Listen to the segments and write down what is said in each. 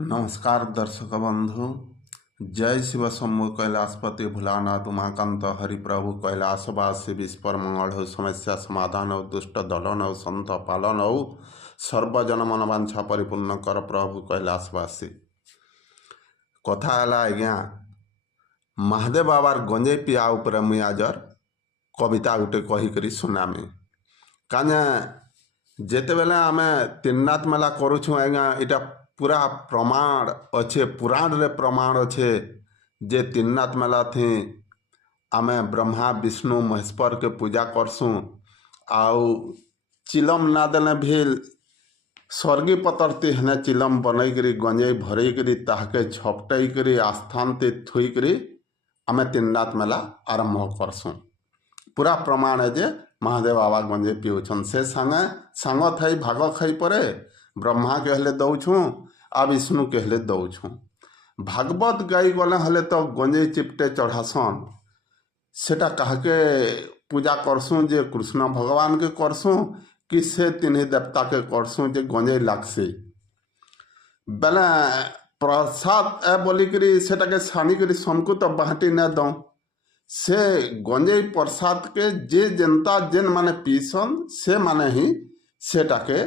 नमस्कार दर्शक बंधु। जय शिव शंभु कैलाशपति भोलानाथ उमाकांत हरिप्रभु कैलाशवासी विश्वर मंगल हो समस्या समाधान हो दुष्ट दलन हो संत पालन हो सर्वजन मनवांछा परिपूर्ण कर प्रभु कैलाशवासी। कथा है आज्ञा महादेव बाबार गंजे पिया उपरे मुई आजर कविता गोटे कहीकरी सुनामी। काने जेते बेले आमे तीननाथ मेला करुछु आज्ञा इटा पूरा प्रमाण अच्छे पुराण रे प्रमाण अच्छे जे तीननाथ मेला थी आमे ब्रह्मा विष्णु महेश्वर के पूजा करसूँ आउ चिलम ना देने भी स्वर्गी पतर हेने चिलम बनईकरी गंजे भरईकरी ताहके झपटईकरी आस्थान ते थुईकरी आमे तीननाथ मेला आरंभ करसूँ। पूरा प्रमाण है जे महादेव बाबा गंजे पिउछन से संगे संग थई भाग खाई परे ब्रह्मा कहले दौछूँ आ विष्णु कहले दौछूँ। भागवत गाई गले हले तो गंजे चिपटे चढ़ासन सेटा कहके पूजा करसूँ जे कृष्ण भगवान के करसूँ कि से तीन देवता के करसूँ जे गंजे लागसे बेले प्रसाद ए बोलिकी सेटा छाणिकी समकु तो बांटी न दौ से गंजे प्रसाद के जे जनता जेन माने पीसन से माने ही सेटा के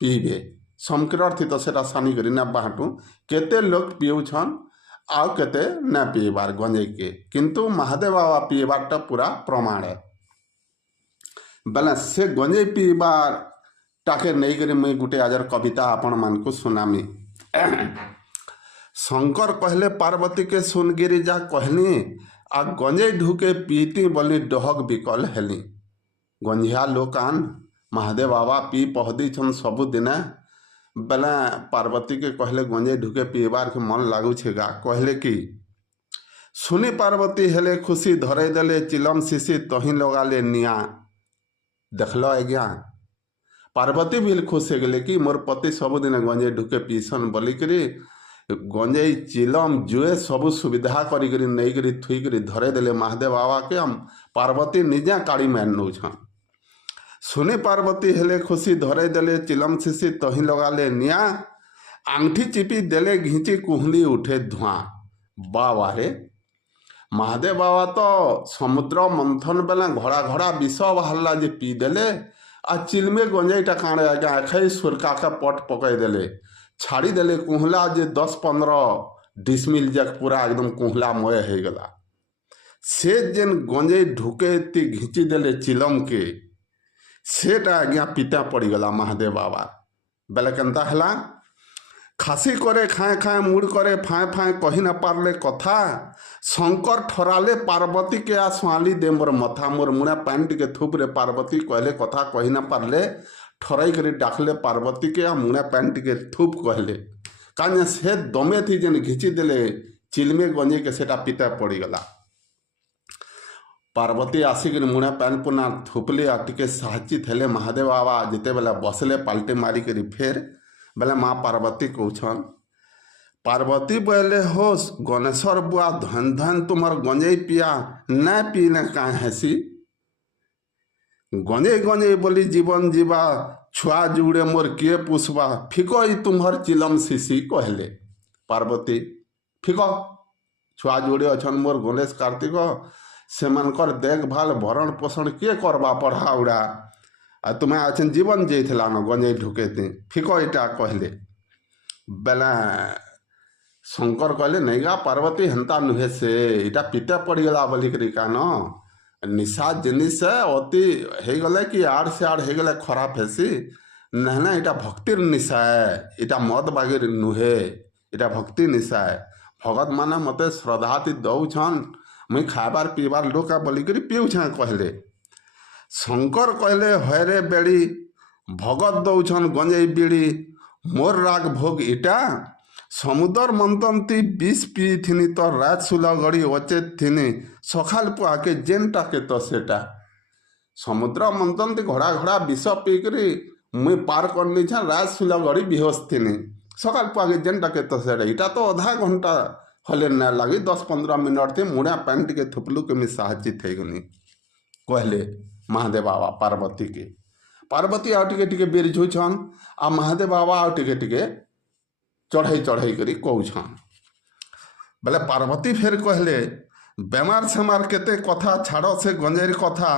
पीबे समकर अर्थ तो सेटा सानी करी ना बाँटू केते लोग पीउछन आ केते न पीबार गंजे के किंतु महादेव बाबा पीबार पूरा प्रमाण है। बेले से गंजे पीबार टाके नहीं करी मुई गुटे आजर कविता आपण मान को सुनामी। शंकर कहले पार्वती के सुन गिरी जा कहली आ गंजे ढुके पीती बोली डहक बिकल हेली। गंजिया लोकान महादेव बाबा पी पहदी छन सबुदिन बेले पार्वती के कहले गंजे ढुके पीबार के मन लगुछे गा कहले कि सुनी पार्वती हेले खुशी धरे देले चिलम शिशी तही लगाले निया। देखल आज्ञा पार्वती भी खुश हो गले कि मोर पति सबुदिन गंजे ढुके पीसन बोलिकी गंजे चिलम जुए सबु सुविधा करी नहीं करी थुईकरी धरे देले महादेव बाबा के हम पार्वती निजा काड़ी मान नौछन। सुनी पार्वती हेले खुशी धरे देले चिलम शिशी तही लगाले निया आंगठी चिपी देले घिंची कुहली उठे धुआं। बाबा रे महादेव बाबा तो समुद्र मंथन बेला घड़ा घड़ा विष बाहरला जे पी देले आ चिलमे गंजेटा काणे आज्ञा एखई सुरका के पट पकई देले छाड़ी देले कुहला जे 10-15 डिसमिल जक पूरा एकदम कुहला मय हो गला। से जेन गंजे ढुके ती घिंची देले चिलम के सेटा आज्ञा पीता पड़गला महादेव बाबा। बेले केनता हला खासी करे खाए खाए मुड़ करे फाए फाए कही न पारले कथा शंकर ठराले पार्वती के आ सुआली दे मोर मथा मोर मुड़ा पानी टिके थुप रे पार्वती कहले कथा कही न पारले ठरई कर डाकले पार्वती के आ मुड़ा पानी टिके थुप कहले काने से दमे थी जेन घिची देले चिलमे गंजे के सेटा पीता पड़गला। पार्वती आसिक मुड़ा पान पुना थुपले आ टिके साहचित हेले महादेव बाबा जिते बेला बसले पाल्टे मारी करी फेर बेले माँ पार्वती कौन पार्वती बोले होश गणेश्वर बुआ धन धन तुम्हार गंजे पिया न पीने कहाँ हैसी गंजे गंजे बोली जीवन जीवा छुआ जुड़े मोर किए पुषबा फिको तुम्हार चिलम शिशी कहले पार्वती फिको छुआ जुड़े अच्छन मोर गणेश कार्तिक सेमानकर देखभाल भरण पोषण किए करबा पढ़ा उड़ा आ तुम्हें अच्छे जीवन जेला न गंजे ढुके ती फिको इटा कहले बेला शंकर कहले नहीं गा पार्वती हेन्ता नुहे से इटा पीते पड़गला बोलिकी कान निशा जिनिस अति हो गले कि आड़ से आड़ हो गले खराब हेसी नहना इटा भक्तिर निशा है इटा मद बागिर नुहे इटा भक्ति निशा है भगत माने मते श्रद्धाति दौछन मुई खाबार पीबार लोका बोलिकी पीउछे कहले। शंकर कहले हरे बेड़ी भगत दौछन गंजे बीड़ी मोर राग भोग इटा समुद्र मंतंती बीस पी थिनी तो रात सुला गड़ी अचेत थिनी सखाल पुआके जेनटा के तो सेटा समुद्र मंतंती घड़ा घड़ा विष पीकरी मुई पार करनी छा रात सुला गड़ी बेहोश थिनी सकाल पुआके जेनटा के तो सेटा इटा तो आधा घंटा हले न लगी 10-15 मिनट थी मुड़ा पैन टिके थुपलू के मैं साहचित है गनी कहले महादेव बाबा पार्वती के पार्वती आउ टिके टिके बेर झुछन आ महादेव बाबा आउ टिके टिके चढ़ई चढ़ई करी कहछन। बेले पार्वती फेर कहले बेमार सेमार केते कथा छाड़ से गंजेरी कथा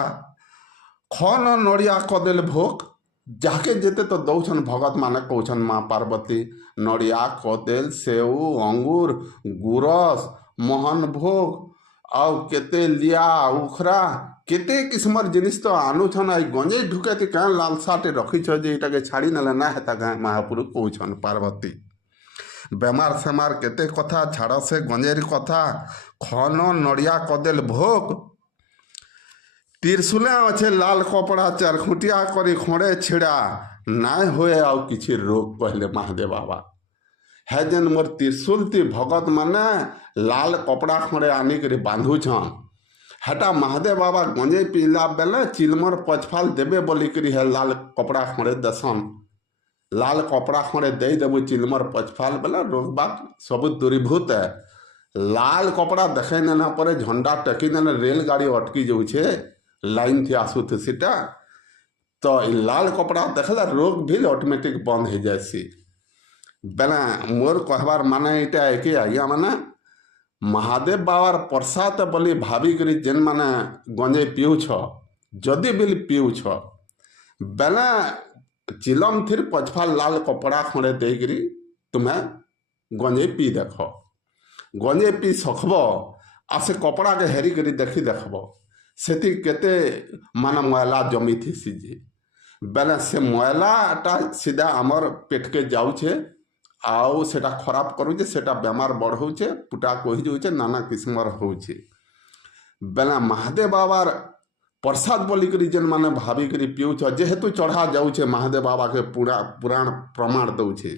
खन नड़िया कदेल भोग जाके जेते तो दौछन भगत माने कहछन माँ पार्वती नड़िया कदेल सेऊ अंगूर गुरस मोहन भोग आउ केते लिया उखरा केते किस्मर जिनिस तो आनुछन। आई गंजे ढुके क्या लालसाटे रखीछ जे इटाके छाड़ी नेले ना हेता गाँ महापुरु कहछन पार्वती बेमार सेमार केते कथा छाड़ से गंजेरी कथा खन नड़िया कदेल भोग त्रिशूला अच्छे लाल कपड़ा चारखुटिया करी खड़े छिड़ा नाय होए आउ किछि रोग कहले महादेव बाबा है जेन मोर त्रिशूल ती भगत माने लाल कपड़ा खड़े आनी करी बांधुछन हेटा महादेव बाबा गंजे पीला बेले चिलमर पचफाल देवे बोली करी है लाल कपड़ा खड़े दसन लाल कपड़ा खड़े दे देबू चिलमर पचफाल बेले रोग बात सब दूरीभूत है। लाल कपड़ा देखे नेना परे झंडा टेकी नेने रेलगाड़ी अटकी जाऊे लाइन थी आसू थे सीटा तो लाल कपड़ा देखला रोग भी ऑटोमेटिक बंद हो जाए। बेला मोर कहबार माने इटा एक आज्ञा माने महादेव बाबार प्रसाद बोली भावी करी जेन माने गंजे पीऊछ जदि बिल पीऊछ बेला चिलम थिर पचफा लाल कपड़ा खड़े देकरी तुम्हें गंजे पी देख गंजे पी सखब आ से कपड़ा के हेरी करी देखी देखब सेति केते माने मैला जमी थी सीजे बेले से मैलाटा सीधा आमर पेट के जाऊे आउ सेटा खराब करुचे सेटा बेमार बढ़ौचे पुटा कही जाऊे नाना किस्मर होचे। बेला महादेव बाबार प्रसाद बोलिकी जेन माने भावी करी पीऊछ जेहेतु चढ़ा जाऊे महादेव बाबा के पुराण प्रमाण दौचे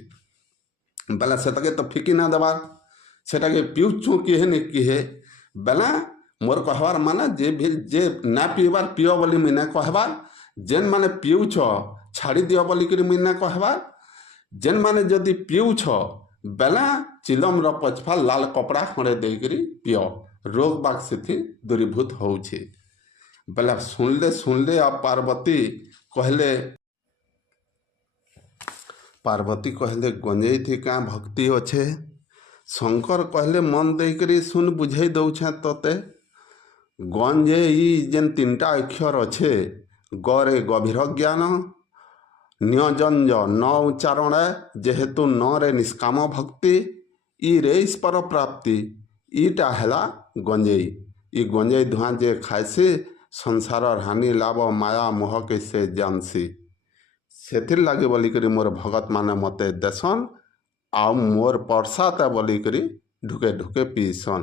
बेला सेटाके तो फिकी ना देवार सेटाके पीऊछु किहे न किहे बेला मोर कहबार माने जे ना पीबार पियो बोली मुई ना कहबार जेन माने पीऊछ छाड़ी दियो बोलिकी मुई ना कहबार जेन माने जदि पीऊछ बेला चिलम पचफा लाल कपड़ा खड़े देकरी पियो रोग बाग से दूरीभूत होउछे। बेला सुनले आ पार्वती कहले गंजेई थी क्या भक्ति अच्छे शंकर कहले मन देकरी सुन बुझे दौछे तोते गंजेई जेन तीनटा अक्षर अच्छे गरे गभीर ज्ञान न्यजंज न उच्चारण जेहेतु न रे निष्काम भक्ति ई रे ईश्वर प्राप्ति ईटा हैला गंजेई ई गंजेई धुआं जे खाइसी संसार हानि लाभ माया मोह के से जानसी सेथिर लागे बोलिकरी मोर भगत माने मते देसन आ मोर प्रसाद बोलिकरी ढुके ढुके पीसन।